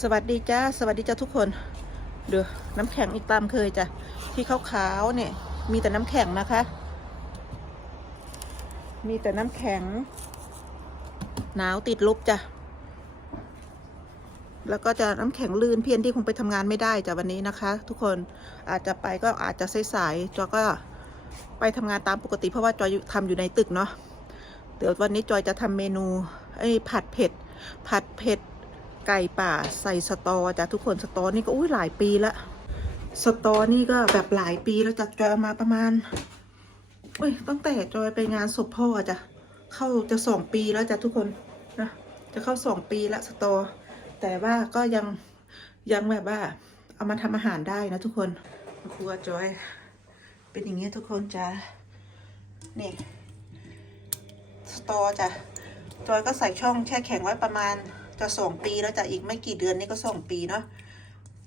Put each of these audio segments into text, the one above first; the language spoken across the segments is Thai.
สวัสดีจ้า สวัสดีจ้าทุกคนเดี๋ยวน้ำแข็งอีกตามเคยจ้ะ ที่ขาวๆเนี่ย มีแต่น้ำแข็งนะคะ มีแต่น้ำแข็ง หนาวติดลบจ้ะ แล้วก็จะน้ำแข็งลื่นเพี้ยนที่คงไปทำงานไม่ได้จ้ะวันนี้นะคะ ทุกคนอาจจะไปก็อาจจะสายๆจอยก็ไปทำงานตามปกติเพราะว่าจอยทำอยู่ในตึกเนาะเดี๋ยววันนี้จอยจะทำเมนูไอ้ผัดเผ็ด ผัดเผ็ด ไก่ป่าใส่สตอจ้ะทุกคนสตอนี่ก็อุ้ยหลายปีละสตอนี่ก็แบบหลายปีแล้วจากจอยมาประมาณอุ้ยตั้งแต่จอยไปงานศพพ่อจ้ะเข้าจะสองปีแล้วจ้ะทุกคนนะจะเข้าสองปีละสตอ แต่ว่าก็ยังยังแบบว่า เอามาทำอาหารได้นะทุกคนครัวจอย เป็นอย่างเงี้ยทุกคนจ้ะนี่สตอจ้ะจอยก็ใส่ช่องแช่แข็งไว้ประมาณ จะสองปีแล้วจะอีกไม่กี่เดือนนี่ก็สองปีเนาะ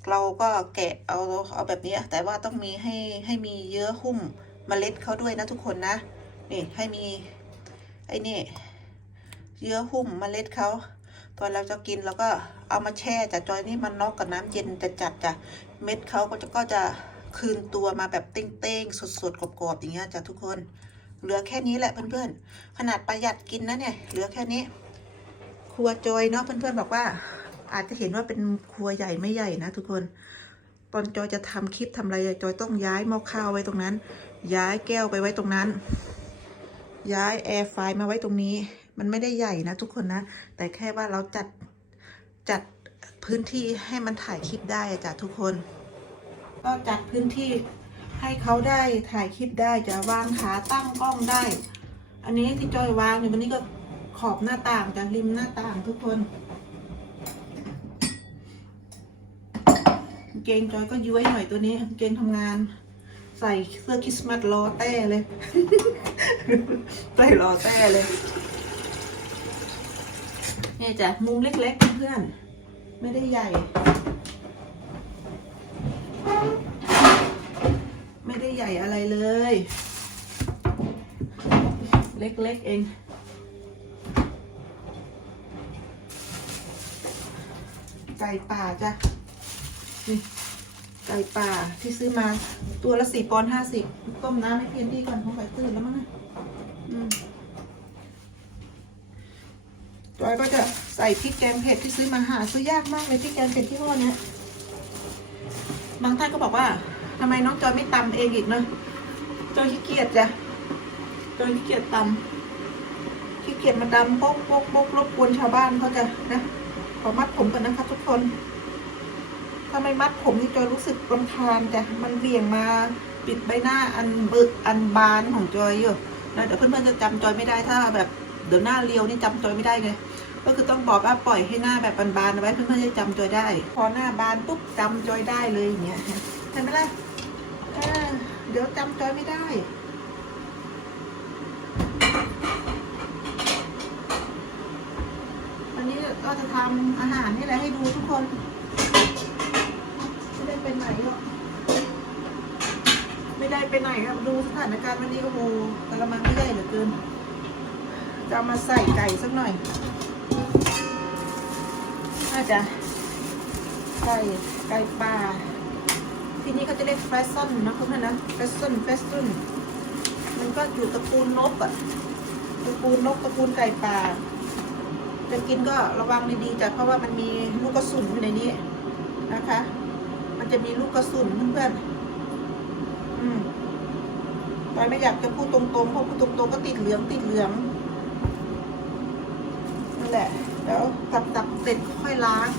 เราก็แกะเอาเอาแบบนี้แต่ว่าต้องมีให้ให้มีเยื่อหุ้มเมล็ดเขาด้วยนะทุกคนนะนี่ให้มีไอ้นี่เยื่อหุ้มเมล็ดเขาตอนเราจะกินเราก็เอามาแช่จัดจอยนี่มันนอกกับน้ำเย็นจัดจัดจ้ะเม็ดเขาก็จะก็จะคืนตัวมาแบบเต้งๆสดๆกรอบๆอย่างเงี้ยจ้ะทุกคน เหลือแค่นี้แหละเพื่อนๆขนาดประหยัดกินนะเนี่ยเหลือแค่นี้ รัวจอยเนาะเพื่อนๆบอกว่า อาจจะเห็นว่าเป็นครัวใหญ่ไม่ใหญ่นะทุกคนตอนจอยจะทำคลิปทำอะไรจอยต้องย้ายหม้อข้าวไว้ตรงนั้น ย้ายแก้วไปไว้ตรงนั้น ย้ายแอร์ไฟมาไว้ตรงนี้ มันไม่ได้ใหญ่นะทุกคนนะ แต่แค่ว่าเราจัดจัดพื้นที่ให้มันถ่ายคลิปได้จ้ะทุกคน ก็จัดพื้นที่ให้เขาได้ถ่ายคลิปได้จะวางขาตั้งกล้องได้ อันนี้ที่จอยวางอยู่วันนี้ก็ ขอบหน้าต่างจากริมหน้าต่างทุกคนเกงจอยก็ย้วยหน่อยตัวนี้ เกงทำงาน ใส่เสื้อคริสต์มาสรอแต้เลยใส่รอแต้เลยนี่จ้ะมุมเล็กๆเพื่อนไม่ได้ใหญ่ ไม่ได้ใหญ่อะไรเลย เล็กๆเอง ไก่ป่าจ้ะนี่ไก่ป่าที่ซื้อมาตัวละสี่ปอนห้าสิบต้มน้ำให้เพียนดีก่อนเพราะไก่ตื่นแล้วมั้งนะอืมจอยก็จะใส่พริกแกงเผ็ดที่ซื้อมาหาซื้อยากมากเลยพริกแกงเผ็ดที่ห้อเนี้ยบางท่านก็บอกว่าทำไมน้องจอยไม่ตำเองอีกเนอะจอยขี้เกียจจ้ะจอยขี้เกียจตำขี้เกียจมาดำโป๊กโป๊กโป๊กรบกวนชาวบ้านเขาจะนะ อมัดผมกันนะคะ ทุกคน ถ้าไม่มัดผมนี่จอยรู้สึกรำคาญจ้ะมันเบี่ยงมาปิดใบหน้าอันบึกอันบานของจอยอยู่นะเดี๋ยวเพื่อนๆจะจำจอยไม่ได้ถ้าแบบเดี๋ยวหน้าเรียวนี่จำจอยไม่ได้ไงก็คือต้องบอกว่าปล่อยให้หน้าแบบบานๆไว้เพื่อนๆจะจำจอยได้ พอหน้าบานปุ๊บจำจอยได้เลยอย่างเงี้ยเห็นไหมล่ะเดี๋ยวจำจอยไม่ได้ วันนี้ก็จะทำอาหารนี่แหละให้ดูทุกคนไม่ได้ไปไหนหรอกไม่ได้ไปไหนครับดูสถานการณ์วันนี้ก็โหกระมังไม่ใหญ่เหลือเกินจะมาใส่ไก่สักหน่อยน่าจะไก่ไก่ปลาที่นี่เขาจะเรียกแฟชชั่นนะคุณท่านะแฟชชั่นแฟชชั่นมันก็อยู่ตระกูลนกอะตระกูลนกตระกูลไก่ป่า จะกินก็ระวังดีๆจ้ะเพราะว่ามันมีลูกกระสุนอยู่ในนี้นะคะ มันจะมีลูกกระสุนเพื่อนๆอืมตอยไม่อยากจะพูดตรงๆเพราะพูดตรงๆก็ติดเหลืองติดเหลืองนั่นแหละแล้วสับๆเสร็จค่อยล้าง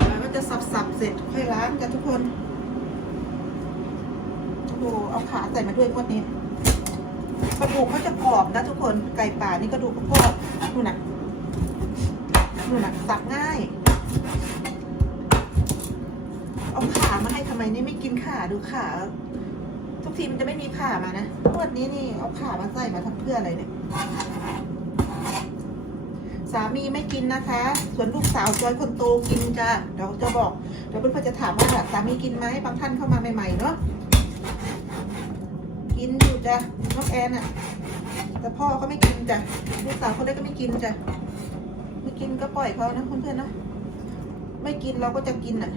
ตอยก็จะสับๆเสร็จค่อยล้างจ้ะทุกคนโอ้โหเอาขาใส่มาด้วยงวดนี้ กระดูกเขาจะกรอบนะทุกคนไก่ป่านี่กระดูกเขากรอบดูนะดูนะสับง่ายเอาขามาให้ทำไมนี่ไม่กินขาดูขาทุกทีมันจะไม่มีขามานะวดนี้นี่เอาขามาใส่มาทำเพื่ออะไรเนี่ยสามีไม่กินนะคะ ส่วนลูกสาวจอยคนโตกินจ้ะเดี๋ยวจะบอก เดี๋ยวเพื่อนๆจะถามว่าสามีกินไหมบางท่านเข้ามาใหม่ๆเนาะ จ้ะน้องแอนอะแต่พ่อเขาไม่กินจ้ะลูกสาวเขาได้ก็ไม่กินจ้ะไม่กินก็ปล่อยเขานะเพื่อนๆเนาะไม่กินเราก็จะกินอะ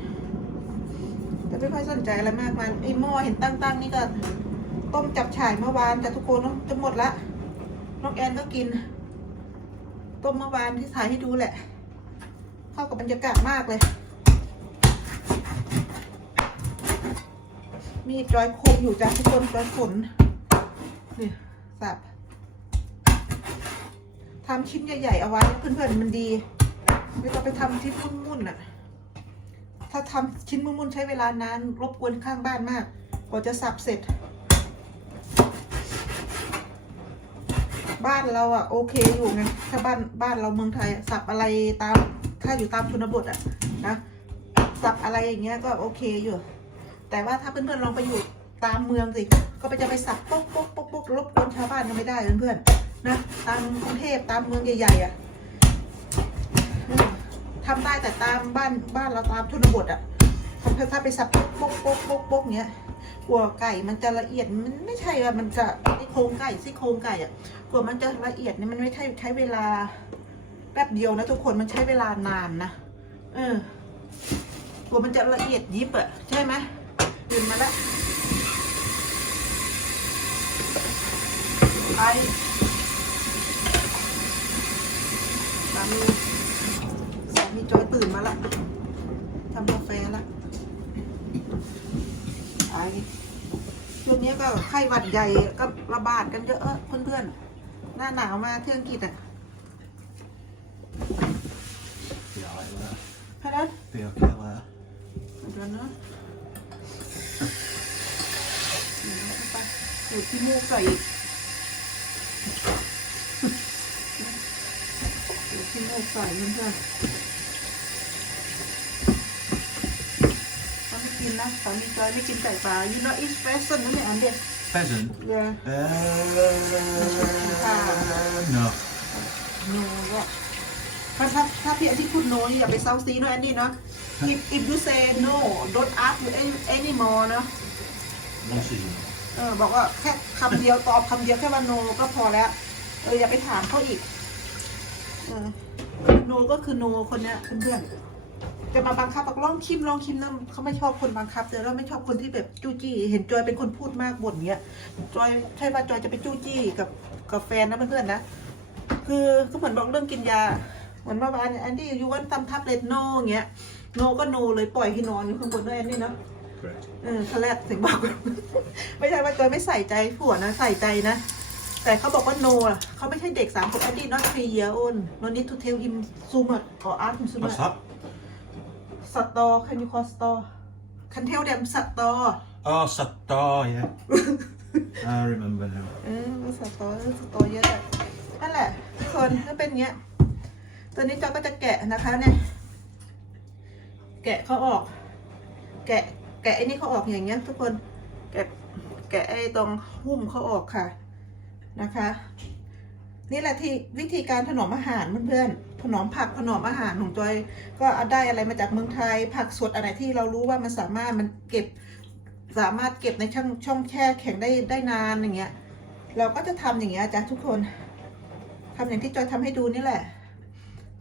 แต่ไม่ค่อยสนใจอะไรมากมันไอหม้อเห็นตั้งๆนี่ก็ต้มจับฉ่ายเมื่อวานแต่ทุกคนเนอะจะหมดละน้องแอนก็กิน ต้มเมื่อวานที่ถ่ายให้ดูแหละ เข้ากับบรรยากาศมากเลย มีจอยโคมอยู่จ้ะทุกคนจอยฝน นี่สับทำชิ้นใหญ่ๆเอาไว้เพื่อนๆมันดี ไม่ต้องไปทำชิ้นมุ่นๆน่ะ ถ้าทำชิ้นมุ่นๆใช้เวลานานรบกวนข้างบ้านมากกว่าจะสับเสร็จ บ้านเราอะโอเคอยู่ไงถ้าบ้านบ้านเราเมืองไทยสับอะไรตามถ้าอยู่ตามชนบทอะนะสับอะไรอย่างเงี้ยก็โอเคอยู่ แต่ว่าถ้าเพื่อนๆลองไปอยู่ตามเมืองสิ ก็ไปจะไปสับป๊กป๊กป๊กป๊กรบกวนชาวบ้านก็ไม่ได้เพื่อนๆนะตามกรุงเทพตามเมืองใหญ่ๆอะอืมทำได้แต่ตามบ้านบ้านเราตามชนบทอะถ้าถ้าไปสับป๊กป๊กป๊กป๊กป๊กเงี้ยกลัวไก่มันจะละเอียดมันไม่ใช่ว่ามันจะซี่โครงไก่ซี่โครงไก่อะกลัวมันจะละเอียดเนี่ยมันไม่ใช่ใช้เวลาแป๊บเดียวนะทุกคนมันใช้เวลานานนะเออกลัวมันจะละเอียดยิบอะใช่ไหมตื่นมาแล้ว ไอสามีสามีจอยตื่นมาละทำกาแฟละไอช่วงนี้ก็ไข้หวัดใหญ่ก็ระบาดกันเยอะเพื่อนๆ หน้าหนาวมาที่อังกฤษอะ Det er eller เพราะนั้น Det er okay, eller เดี๋ยวนะเดี๋ยวนะไปสูดที่มูกใส่อีก สูดที่มูกใส่เพื่อนๆเขาไม่กินนะสามีจอยไม่กินไก่ปลา you know it's fashion นั่นแหละอันเดียว Pheasant? yeah Uh, no. โนก็ถ้าถ้าถ้าพี่ที่พูดโนนี่อย่าไปเซาซีเนอะแอนดี้เนาะ if if you say no don't ask me any anymore เนาะ Don't say no. เออ บอกว่าแค่คำเดียวตอบคำเดียวแค่ว่า no ก็พอแล้ว เอออย่าไปถามเขาอีก เออ no ก็คือ no คนเนี้ยเพื่อนๆจะมาบังคับบอกลองคิมลองคิมนะเขาไม่ชอบคนบังคับแต่เราไม่ชอบคนที่แบบจู้จี้ เห็นจอยเป็นคนพูดมากบ่นเงี้ยจอยใช่ว่าจอยจะไปจู้จี้กับกับแฟนนะเพื่อนๆนะคือก็เหมือนบอกเรื่องกินยาเหมือนเมื่อวานนี่ยแอนดี้ยูวันตำทับเลดโนเงี้ยโนก็โนเลยปล่อยให้นอนอยู่ข้างบนด้วยแอนดี้เนาะ Correct. เออเขาแรกถึงบอกว่าไม่ใช่ว่าจอยไม่ใส่ใจผัวนะ ใส่ใจนะ แต่เขาบอกว่าโนอะเขาไม่ใช่เด็กสามคนแอนดี้ not three year old no need to tell him so much or ask him so What's much that? สตอ can you call สตอ can tell them สตอ Oh, Satar, yeah. I remember now. เออสตอสตอเยอะแหละนั่นแหละทุกคนถ้าเป็นเงี้ยตัวนี้จอยก็จะแกะนะคะเนี่ย แกะเขาออก แกะ แกะไอ้นี่เขาออกอย่างเงี้ยทุกคน แกะแกะไอ้ตรงหุ้มเขาออกค่ะนะคะ นี่แหละที่วิธีการถนอมอาหารเพื่อนๆ ถนอมผักถนอมอาหารของจอยก็เอาได้อะไรมาจากเมืองไทย ผักสดอะไรที่เรารู้ว่ามันสามารถมันเก็บสามารถเก็บในช่องช่องแช่แข็งได้ได้นานอย่างเงี้ย เราก็จะทำอย่างเงี้ยจ้ะทุกคนทำอย่างที่จอยทำให้ดูนี่แหละ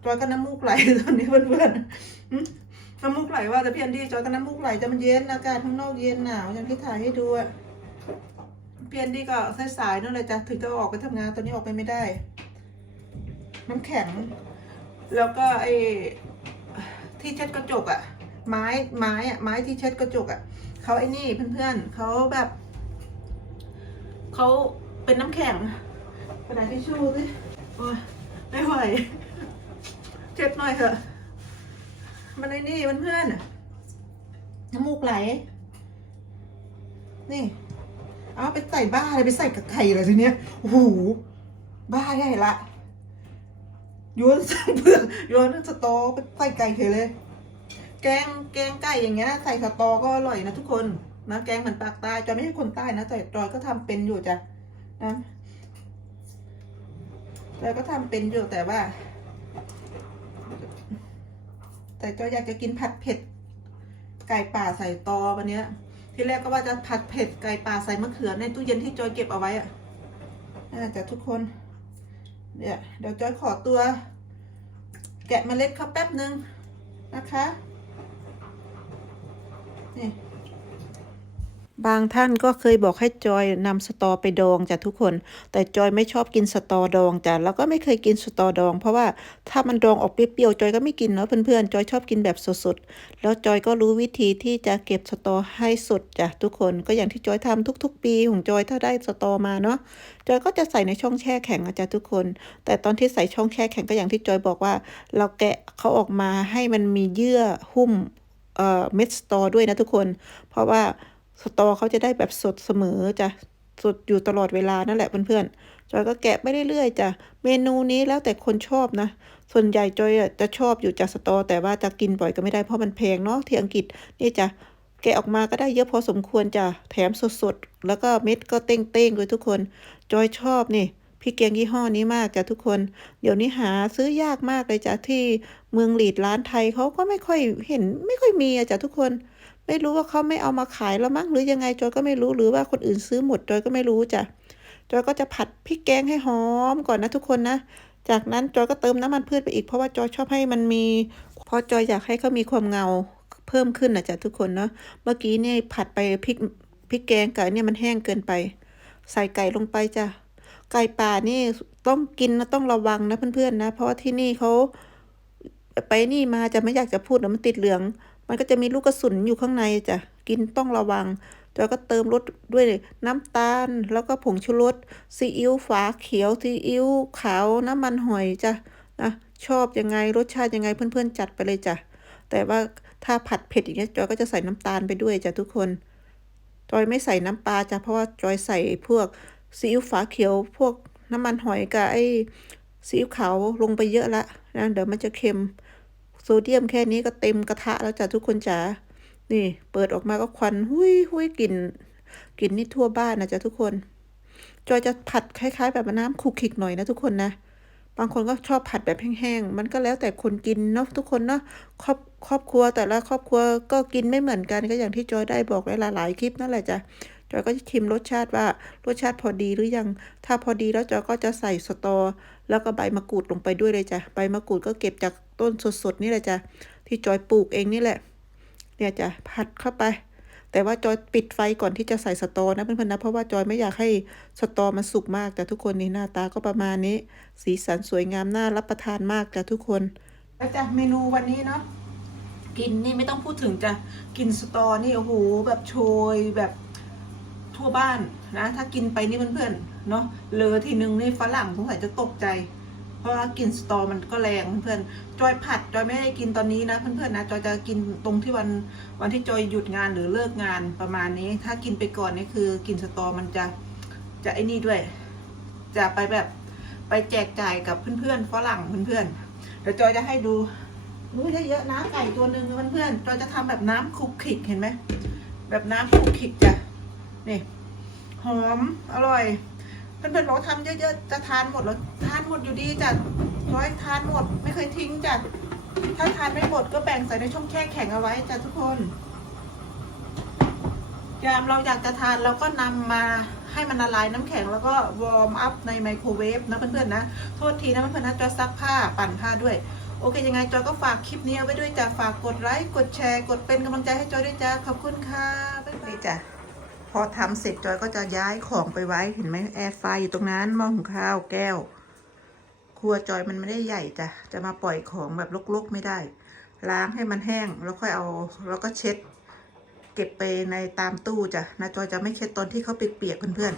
จอยก็น้ำมูกไหลตอนนี้เพื่อนๆ หึน้ำมูกไหลว่าแต่พี่อนดีจอยก็น้ำมูกไหลจะมันเย็นอากาศข้างนอกเย็นหนาวอย่างที่ถ่ายให้ดูอะเพี่อนดีก็สายๆนั่นเลยจ้ะถึงจะออกไปทำงานตอนนี้ออกไปไม่ได้ น้ำแข็ง แล้วก็ไอ้ที่เช็ดกระจกอะไม้ไม้อะไม้ที่เช็ดกระจกอะเขาไอ้นี่เพื่อนๆเขาแบบเขาเป็นน้ำแข็งกระดาษทิชชู่สิโอ้ยไม่ไหวเจ็บหน่อยเถอะ มันไอ้นี่มันเพื่อนๆน้ำมูกไหล นี่ เอาไปใส่บ้าอะไรไปใส่กับไข่อะไรทีเนี้ยโอ้โหบ้าใหญ่ละโยนใส่เพื่อนโยนสตอไปใส่ไก่เฉยเลย แกงแกงไก่อย่างเงี้ยใส่สตอก็อร่อยนะทุกคนนะแกงเหมือนปากใต้จอยไม่ใช่คนใต้นะแต่จอยก็ทำเป็นอยู่จ้ะนะจอยก็ทำเป็นอยู่แต่ว่า แต่จอยอยากจะกินผัดเผ็ด ไก่ป่าใส่ตอวันนี้ที่แรกก็ว่าจะผัดเผ็ดไก่ป่าใส่มะเขือในตู้เย็นที่จอยเก็บเอาไว้อะน่าจะทุกคนเดี๋ยวเดี๋ยวจอยขอตัว แกะเมล็ดเขาแป๊บนึงนะคะ นี่ บางท่านก็เคยบอกให้จอยนำสตอไปดองจ้ะทุกคน แต่จอยไม่ชอบกินสตอดองจ้ะแล้วก็ไม่เคยกินสตอดอง เพราะว่าถ้ามันดองออกเปรี้ยวๆจอยก็ไม่กินเนาะเพื่อนๆจอยชอบกินแบบสดๆแล้วจอยก็รู้วิธีที่จะเก็บสตอให้สดจ้ะทุกคนก็อย่างที่จอยทำทุก ๆ ปีของจอยถ้าได้สตอมาเนาะจอยก็จะใส่ในช่องแช่แข็งอะจ้ะทุกคน แต่ตอนที่ใส่ช่องแช่แข็งก็อย่างที่จอยบอกว่า เราแกะเขาออกมาให้มันมีเยื่อหุ้มเอ่อเม็ดสตอด้วยนะทุกคน เพราะว่า สตอเขาจะได้แบบสดเสมอจ้ะสดอยู่ตลอดเวลานั่นแหละเพื่อนๆ จอยก็แกะไปเรื่อยๆจ้ะ เมนูนี้แล้วแต่คนชอบนะ ส่วนใหญ่จอยจะชอบอยู่จากสตอ แต่ว่าจะกินบ่อยก็ไม่ได้เพราะมันแพงเนาะที่อังกฤษนี่จ้ะ แกะออกมาก็ได้เยอะพอสมควรจ้ะ แถมสดๆ แล้วก็เม็ดก็เต้งๆเลยทุกคน จอยชอบนี่ พริกแกงยี่ห้อนี้มากจ้ะทุกคน เดี๋ยวนี้หาซื้อยากมากเลยจ้ะที่เมืองหลีดร้านไทยเขาก็ไม่ค่อยเห็นไม่ค่อยมีอะจ้ะทุกคน ไม่รู้ว่าเขาไม่เอามาขายแล้วมั้งหรือยังไงจอยก็ไม่รู้หรือว่าคนอื่นซื้อหมดจอยก็ไม่รู้จ้ะจอยก็จะผัดพริกแกงให้หอมก่อนนะทุกคนนะ จากนั้นจอยก็เติมน้ำมันพืชไปอีกเพราะว่าจอยชอบให้มันมี เพราะจอยอยากให้เขามีความเงาเพิ่มขึ้นนะจ๊ะทุกคนเนาะ เมื่อกี้เนี่ยผัดไปพริกพริกแกงไกับเนี่ยมันแห้งเกินไป ใส่ไก่ลงไปจ้ะ ไก่ป่านี่ต้องกินนะต้องระวังนะเพื่อนๆนะ เพราะว่าที่นี่เขาไปนี่มาจะไม่อยากจะพูดนะมันติดเหลือง มันก็จะมีลูกกระสุนอยู่ข้างในจ้ะกินต้องระวังจอยก็เติมรสด้วยน้ำตาล แล้วก็ผงชูรสซีอิ๊วฝาเขียวซีอิ๊วขาวน้ำมันหอยจ้ะนะชอบยังไงรสชาติยังไงเพื่อนๆจัดไปเลยจ้ะแต่ว่าถ้าผัดเผ็ดอย่างเงี้ยจอยก็จะใส่น้ำตาลไปด้วยจ้ะทุกคนจอยไม่ใส่น้ำปลาจ้ะเพราะว่าจอยใส่พวก ซีอิ๊วฝาเขียวพวกน้ำมันหอยกับไอ้ซีอิ๊วขาวลงไปเยอะละนะเดี๋ยวมันจะเค็มโซเดียมแค่นี้ก็เต็มกระทะแล้วจ้ะทุกคนจ๋านี่ เปิดออกมาก็ควันหุยหุยกลิ่นกลิ่นนี่ทั่วบ้านนะจ๊ะทุกคน จอยจะผัดคล้าย ๆ แบบน้ำคุกคิกหน่อยนะทุกคนนะบางคนก็ชอบผัดแบบแห้งๆ มันก็แล้วแต่คนกินเนาะทุกคนเนาะครอบครอบครัวแต่ละครอบครัวก็กินไม่เหมือนกันก็อย่างที่จอยได้บอกหลายๆคลิปนั่นแหละจ้ะ จอยก็จะชิมรสชาติว่ารสชาติพอดีหรือยัง ถ้าพอดีแล้วจอยก็จะใส่สตอ แล้วก็ใบมะกรูดลงไปด้วยเลยจ้ะ ใบมะกรูดก็เก็บจากต้นสดๆนี่แหละจ้ะ ที่จอยปลูกเองนี่แหละ เนี่ยจ้ะผัดเข้าไป แต่ว่าจอยปิดไฟก่อนที่จะใส่สตอนะเพื่อนๆนะ เพราะว่าจอยไม่อยากให้สตอมันสุกมากแต่ทุกคนนี่หน้าตาก็ประมาณนี้ สีสันสวยงามน่ารับประทานมากจ้ะทุกคน แล้วจ้ะเมนูวันนี้เนาะกินนี่ไม่ต้องพูดถึงจ้ะกินสตอนี่โอ้โหแบบโชยแบบ ทั่วบ้านนะ ถ้ากินไปนี่เพื่อนๆเนาะเลอทีนึงนี่ฝรั่งสงสัยจะตกใจ เพราะว่ากินสตอมันก็แรงเพื่อนๆจอยผัดจอยไม่ได้กินตอนนี้นะเพื่อนๆนะจอยจะกินตรงที่วันวันที่จอยหยุดงานหรือเลิกงานประมาณนี้ ถ้ากินไปก่อนนี่คือกินสตอมันจะจะไอ้นี่ด้วย จะไปแบบไปแจกจ่ายกับเพื่อนๆฝรั่งเพื่อนๆเดี๋ยวจอยจะให้ดูนู้ยเยอะนะไก่ตัวหนึ่งเพื่อนๆจอยจะทำแบบน้ำคลุกคลิกเห็นไหมแบบน้ำคลุกคลิกจ้ะ นี่หอมอร่อยเพื่อนๆบอกว่าทำเยอะๆจะทานหมดแล้วทานหมดอยู่ดีจ้ะร้อยทานหมดไม่เคยทิ้งจ้ะถ้าทานไม่หมดก็แบ่งใส่ในช่องแช่แข็งเอาไว้จ้ะทุกคนยามเราอยากจะทานเราก็นำมาให้มันละลายน้ำแข็งแล้วก็วอร์มอัพในไมโครเวฟนะเพื่อนๆนะ โทษทีนะเพื่อนๆนะจอยซักผ้าปั่นผ้าด้วย โอเค ยังไงจอยก็ฝากคลิปนี้ไว้ด้วยจ้ะฝากกดไลค์กดแชร์ กดเป็นกำลังใจให้จอยด้วยจ้ะขอบคุณค่ะบ๊ายบายจ้ะ อทำเสร็จจอยก็จะย้ายของไปไว้เห็นไหมแอร์ไฟอยู่ตรงนั้นหม้อหุงข้าวแก้ว ครัวจอยมันไม่ได้ใหญ่จ้ะจะมาปล่อยของแบบลกๆไม่ได้ ล้างให้มันแห้งแล้วค่อยเอาแล้วก็เช็ด เก็บไปในตามตู้จ้ะนะจอยจะไม่เช็ดตอนที่เขาเปียกๆเพื่อน